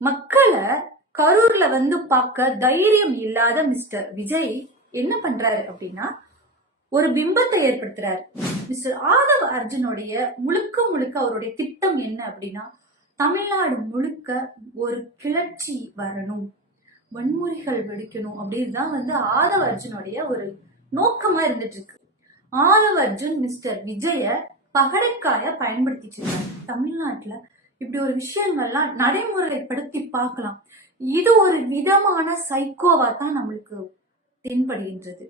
மக்களை கரூர்ல வந்து பார்க்க தைரியம் இல்லாத மிஸ்டர் விஜய் என்ன பண்றாரு அப்படின்னா ஒரு பிம்பத்தை ஏற்படுத்துறாரு. மிஸ்டர் ஆதவ் அர்ஜுனுடைய முழுக்க முழுக்க அவருடைய திட்டம் என்ன அப்படின்னா தமிழ்நாடு முழுக்க ஒரு கிளர்ச்சி வரணும் வன்முறைகள் வெடிக்கணும் அப்படின்னு தான் வந்து ஆதவ் அர்ஜுனுடைய ஒரு நோக்கமா இருந்துட்டு இருக்கு ஆதவ் அர்ஜுன் மிஸ்டர் விஜய பகடைக்காய பயன்படுத்திட்டு இருக்காரு. தமிழ்நாட்டுல இப்படி ஒரு விஷயங்கள்லாம் நடைமுறைப்படுத்தி பார்க்கலாம். இது ஒரு விதமான சைக்கோவா தான் நம்மளுக்கு தென்படுகின்றது.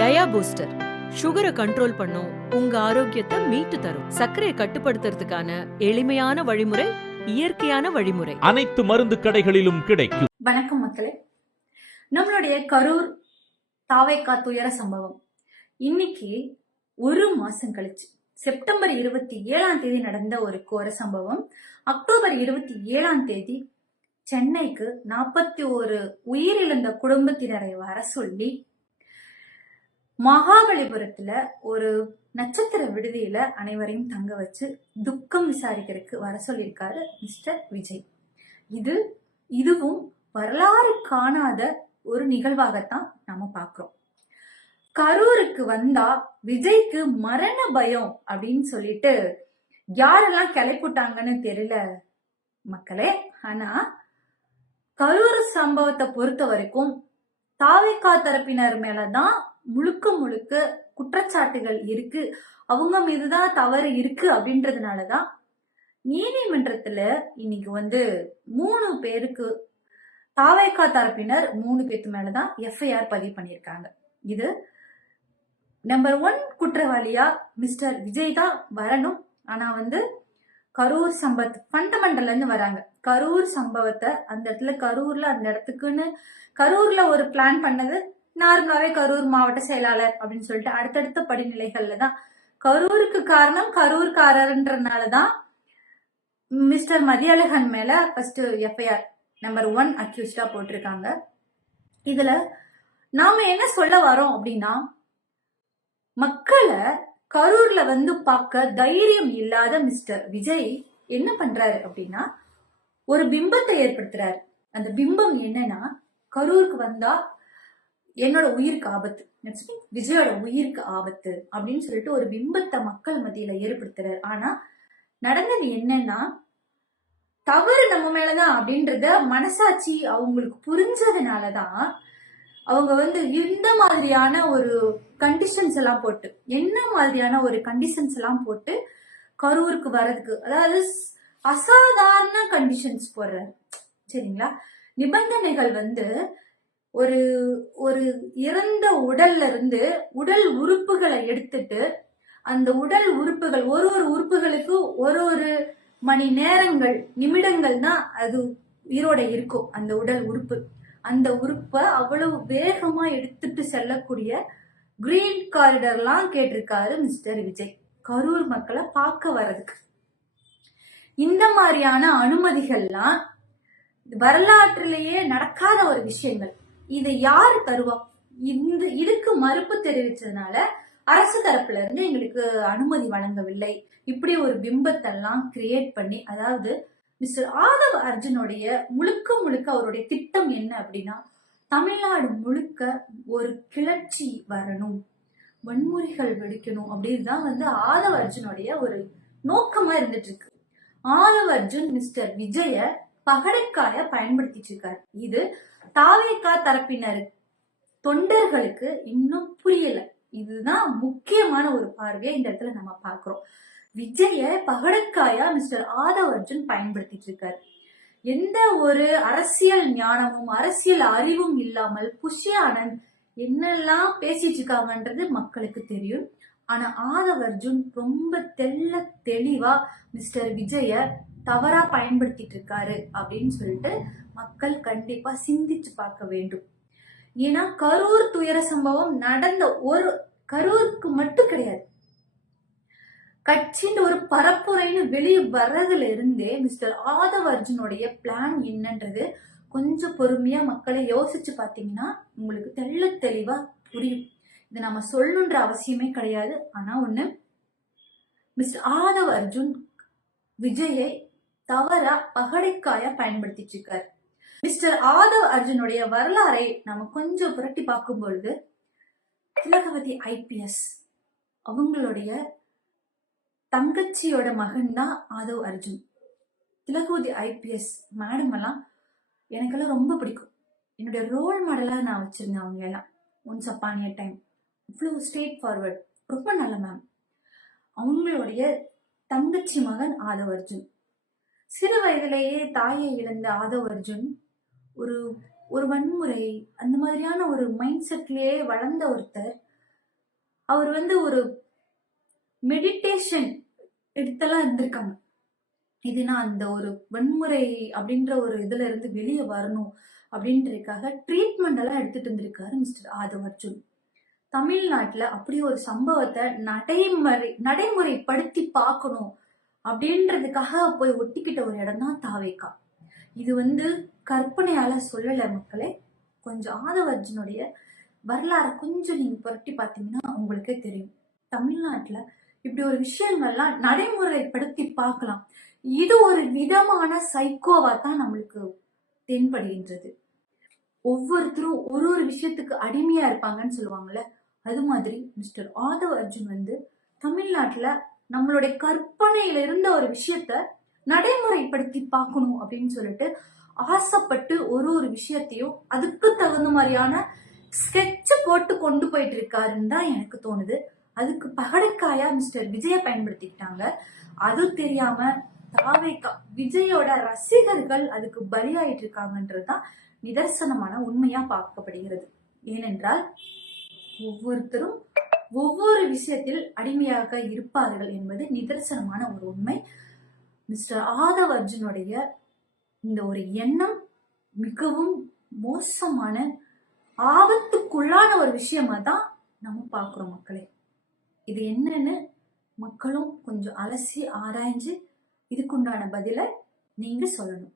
டயா பூஸ்டர் சுகரை கண்ட்ரோல் பண்ணும் உங்க ஆரோக்கியத்தை மீட்டு தரும். சர்க்கரையை கட்டுப்படுத்துறதுக்கான எளிமையான வழிமுறை இயற்கையான வழிமுறை. அனைத்து மருந்து கடைகளிலும் கிடைக்கும். வணக்கம் மக்களே. நம்மளுடைய கரூர் தாவைக்கா துயர சம்பவம். இன்னைக்கு ஒரு மாசம் கழிச்சு. செப்டம்பர் இருபத்தி ஏழாம் தேதி நடந்த ஒரு கோர சம்பவம். அக்டோபர் இருபத்தி ஏழாம் தேதி சென்னைக்கு நாற்பத்தி ஒரு உயிரிழந்த குடும்பத்தினரை வர சொல்லி மகாபலிபுரத்துல ஒரு நட்சத்திர விடுதியில அனைவரையும் தங்க வச்சு துக்கம் விசாரிக்கிறதுக்கு வர சொல்லியிருக்காரு மிஸ்டர் விஜய். இது இதுவும் வரலாறு காணாத ஒரு நிகழ்வாகத்தான் நம்ம பார்க்கிறோம் கரூருக்கு வந்தா விஜய்க்கு மரண பயம் அப்படின்னு சொல்லிட்டு யாரெல்லாம் கிளப்பிட்டாங்கன்னு தெரியல மக்களே. ஆனா கரூர் சம்பவத்தை பொறுத்த வரைக்கும் தாவேக்கா தரப்பினர் மேலதான் முழுக்க முழுக்க குற்றச்சாட்டுகள் இருக்கு. அவங்க மீதுதான் தவறு இருக்கு அப்படின்றதுனாலதான் நீதிமன்றத்துல இன்னைக்கு வந்து மூணு பேருக்கு தாவேக்கா தரப்பினர் மூணு பேத்து மேலதான் எஃப்ஐஆர் பதிவு பண்ணியிருக்காங்க. இது நம்பர் ஒன் குற்றவாளியா மிஸ்டர் விஜய் தான் வரணும். ஆனா வந்து கரூர் சம்பத் ஃபண்டமெண்டல்ல வராங்க. கரூர் சம்பவத்தை அந்த இடத்துல கரூர்ல அந்த இடத்துக்குன்னு கரூர்ல ஒரு பிளான் பண்ணது நார்மலாவே கரூர் மாவட்ட செயலாளர் அப்படின்னு சொல்லிட்டு அடுத்தடுத்த படிநிலைகள்ல தான். கரூருக்கு காரணம் கரூர்காரர்ன்றனால தான் மிஸ்டர் மதியழகன் மேல ஃபர்ஸ்ட் எஃப்ஐஆர் நம்பர் ஒன் அக்யூஸ்டா போட்டிருக்காங்க. இதுல நாம என்ன சொல்ல வரோம் அப்படின்னா மக்களை கரூர்ல வந்து பார்க்க தைரியம் இல்லாத மிஸ்டர் விஜய் என்ன பண்றாரு அப்படின்னா ஒரு பிம்பத்தை ஏற்படுத்துறாரு. அந்த பிம்பம் என்னன்னா கரூருக்கு வந்தா என்னோட உயிருக்கு ஆபத்து. விஜயோட உயிருக்கு ஆபத்து அப்படின்னு சொல்லிட்டு ஒரு பிம்பத்தை மக்கள் மத்தியில ஏற்படுத்துறாரு. ஆனா நடந்தது என்னன்னா தவறு நம்ம மேலதான் அப்படின்றத மனசாட்சி அவங்களுக்கு புரிஞ்சதுனாலதான் அவங்க வந்து இந்த மாதிரியான ஒரு கண்டிஷன்ஸ் எல்லாம் போட்டு என்ன மாதிரியான ஒரு கண்டிஷன்ஸ் எல்லாம் போட்டு கரூருக்கு வர்றதுக்கு அதாவது அசாதாரண கண்டிஷன்ஸ் போடுறாரு சரிங்களா? நிபந்தனைகள் வந்து ஒரு ஒரு இறந்த உடல்ல இருந்து உடல் உறுப்புகளை எடுத்துட்டு அந்த உடல் உறுப்புகள் ஒரு ஒரு உறுப்புகளுக்கு ஒரு ஒரு மணி நேரங்கள் நிமிடங்கள் தான் அது உயிரோட இருக்கும் அந்த உடல் உறுப்பு. அந்த உறுப்பை அவ்வளவு வேகமா எடுத்துட்டு செல்லக்கூடிய கிரீன் காரிடர்லாம் கேட்டிருக்காரு மிஸ்டர் விஜய். கரூர் மக்களை பார்க்க வர்றதுக்கு. இந்த மாதிரியான அனுமதிகள்லாம் வரலாற்றிலேயே நடக்காத ஒரு விஷயங்கள். இதை யாரு தருவா? இந்த இதுக்கு மறுப்பு தெரிவிச்சதுனால அரசு தரப்புல இருந்து எங்களுக்கு அனுமதி வழங்கவில்லை. இப்படி ஒரு பிம்பத்தெல்லாம் கிரியேட் பண்ணி அதாவது மிஸ்டர் ஆதவ் அர்ஜுனுடைய முழுக்க முழுக்க அவருடைய திட்டம் என்ன அப்படின்னா தமிழ்நாடு முழுக்க ஒரு கிளர்ச்சி வரணும் வன்முறைகள் வெடிக்கணும் அப்படின்னு தான் வந்து ஆதவ அர்ஜுனுடைய ஒரு நோக்கமா இருந்துட்டு இருக்கு ஆதவ அர்ஜுன் மிஸ்டர் விஜய பகடைக்காய பயன்படுத்திட்டு இருக்காரு. இது தாவேக்கா தரப்பினர் தொண்டர்களுக்கு இன்னும் புரியல. இதுதான் முக்கியமான ஒரு பார்வையை இந்த இடத்துல நம்ம பாக்குறோம் விஜய பகடக்காயா மிஸ்டர் ஆதவ் அர்ஜுன் பயன்படுத்திட்டு இருக்காரு எந்த ஒரு அரசியல் ஞானமும் அரசியல் அறிவும் இல்லாமல் புஷி ஆனந்த் என்னெல்லாம் பேசிட்டு இருக்காங்கன்றது மக்களுக்கு தெரியும். ஆனா ஆதவ் அர்ஜுன் ரொம்ப தெள்ள தெளிவா மிஸ்டர் விஜய தவறா பயன்படுத்திட்டு இருக்காரு அப்படின்னு சொல்லிட்டு மக்கள் கண்டிப்பா சிந்திச்சு பார்க்க வேண்டும். ஏன்னா கரூர் துயர சம்பவம் நடந்த ஒரு கரூருக்கு மட்டும் கிடையாது கட்சின்ற ஒரு பரப்புரைன்னு வெளியே வர்றதுல இருந்தே மிஸ்டர் ஆதவ அர்ஜுனுடைய பிளான் என்னன்றது கொஞ்சம் பொறுமையா மக்களை யோசிச்சு பார்த்தீங்கன்னா உங்களுக்கு தெள்ள தெளிவா புரியும். இது நம்ம சொல்லணுன்ற அவசியமே கிடையாது. ஆனா ஒண்ணு மிஸ்டர் ஆதவ் அர்ஜுன் விஜயை தவறா பகடைக்காயா பயன்படுத்திட்டு இருக்காரு மிஸ்டர் ஆதவ் அர்ஜுனுடைய வரலாறை நம்ம கொஞ்சம் புரட்டி பார்க்கும் பொழுது திலகவதி ஐபிஎஸ் அவங்களுடைய தங்கச்சியோட மகன் தான் ஆதவ் அர்ஜுன். திலகவதி ஐபிஎஸ் மேடம் எல்லாம் எனக்கெல்லாம் ரொம்ப பிடிக்கும். என்னுடைய ரோல் மாடலாக நான் வச்சிருந்தேன் அவங்க எல்லாம். ஒன்ஸ் அப்பானிய டைம் இவ்வளோ ஸ்ட்ரெயிட் ஃபார்வர்ட் ரொம்ப நல்ல மேம் அவங்களுடைய தங்கச்சி மகன் ஆதவ் அர்ஜுன். சிறு வயதிலேயே தாயை இழந்த ஆதவ் அர்ஜுன் ஒரு ஒரு வன்முறை அந்த மாதிரியான ஒரு மைண்ட் செட்லேயே வளர்ந்த ஒருத்தர். அவர் வந்து ஒரு மெடிடேஷன் எடுத்தெல்லாம் இருந்திருக்காங்க. இதுனா அந்த ஒரு வன்முறை அப்படின்ற ஒரு இதுல இருந்து வெளியே வரணும் அப்படின்றதுக்காக ட்ரீட்மெண்ட் எல்லாம் எடுத்துட்டு இருந்திருக்காரு மிஸ்டர் ஆதவ் அர்ஜுன் தமிழ்நாட்டுல அப்படி ஒரு சம்பவத்தை நடைமுறை நடைமுறைப்படுத்தி பார்க்கணும் அப்படின்றதுக்காக போய் ஒட்டிக்கிட்ட ஒரு இடம் தான் தாவேக்கா. இது வந்து கற்பனையால சொல்லல மக்களே கொஞ்சம் ஆதவ் அர்ஜுனுடைய வரலாறு கொஞ்சம் நீங்க புரட்டி பார்த்தீங்கன்னா உங்களுக்கே தெரியும். தமிழ்நாட்டுல இப்படி ஒரு விஷயங்கள்லாம் நடைமுறைப்படுத்தி பார்க்கலாம். இது ஒரு விதமான சைக்கோவா தான் நம்மளுக்கு தென்படுகின்றது. ஒவ்வொருத்தரும் ஒரு ஒரு விஷயத்துக்கு அடிமையா இருப்பாங்கன்னு சொல்லுவாங்கல்ல அது மாதிரி மிஸ்டர் ஆதவ் அர்ஜுன் வந்து தமிழ்நாட்டுல நம்மளுடைய கற்பனையில இருந்த ஒரு விஷயத்த நடைமுறைப்படுத்தி பார்க்கணும் அப்படின்னு சொல்லிட்டு ஆசைப்பட்டு ஒரு ஒரு விஷயத்தையும் அதுக்கு தகுந்த மாதிரியான ஸ்கெட்ச் போட்டு கொண்டு போயிட்டு இருக்காருன்னு தான் எனக்கு தோணுது. அதுக்கு பகடைக்காயா மிஸ்டர் விஜய பயன்படுத்திக்கிட்டாங்க. அது தெரியாம தாவேக்கா விஜயோட ரசிகர்கள் அதுக்கு பலியாயிட்டு இருக்காங்கன்றதுதான் நிதர்சனமான உண்மையா பார்க்கப்படுகிறது. ஏனென்றால் ஒவ்வொருத்தரும் ஒவ்வொரு விஷயத்தில் அடிமையாக இருப்பார்கள் என்பது நிதர்சனமான ஒரு உண்மை. மிஸ்டர் ஆதவ் அர்ஜுனுடைய இந்த ஒரு எண்ணம் மிகவும் மோசமான ஆபத்துக்குள்ளான ஒரு விஷயமா தான் நம்ம பார்க்குறோம் மக்களே. இது என்னன்னு மக்களும் கொஞ்சம் அலசி ஆராய்ஞ்சு இதுக்குண்டான பதிலை நீங்க சொல்லணும்.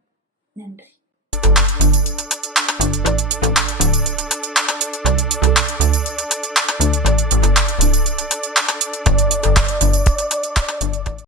நன்றி.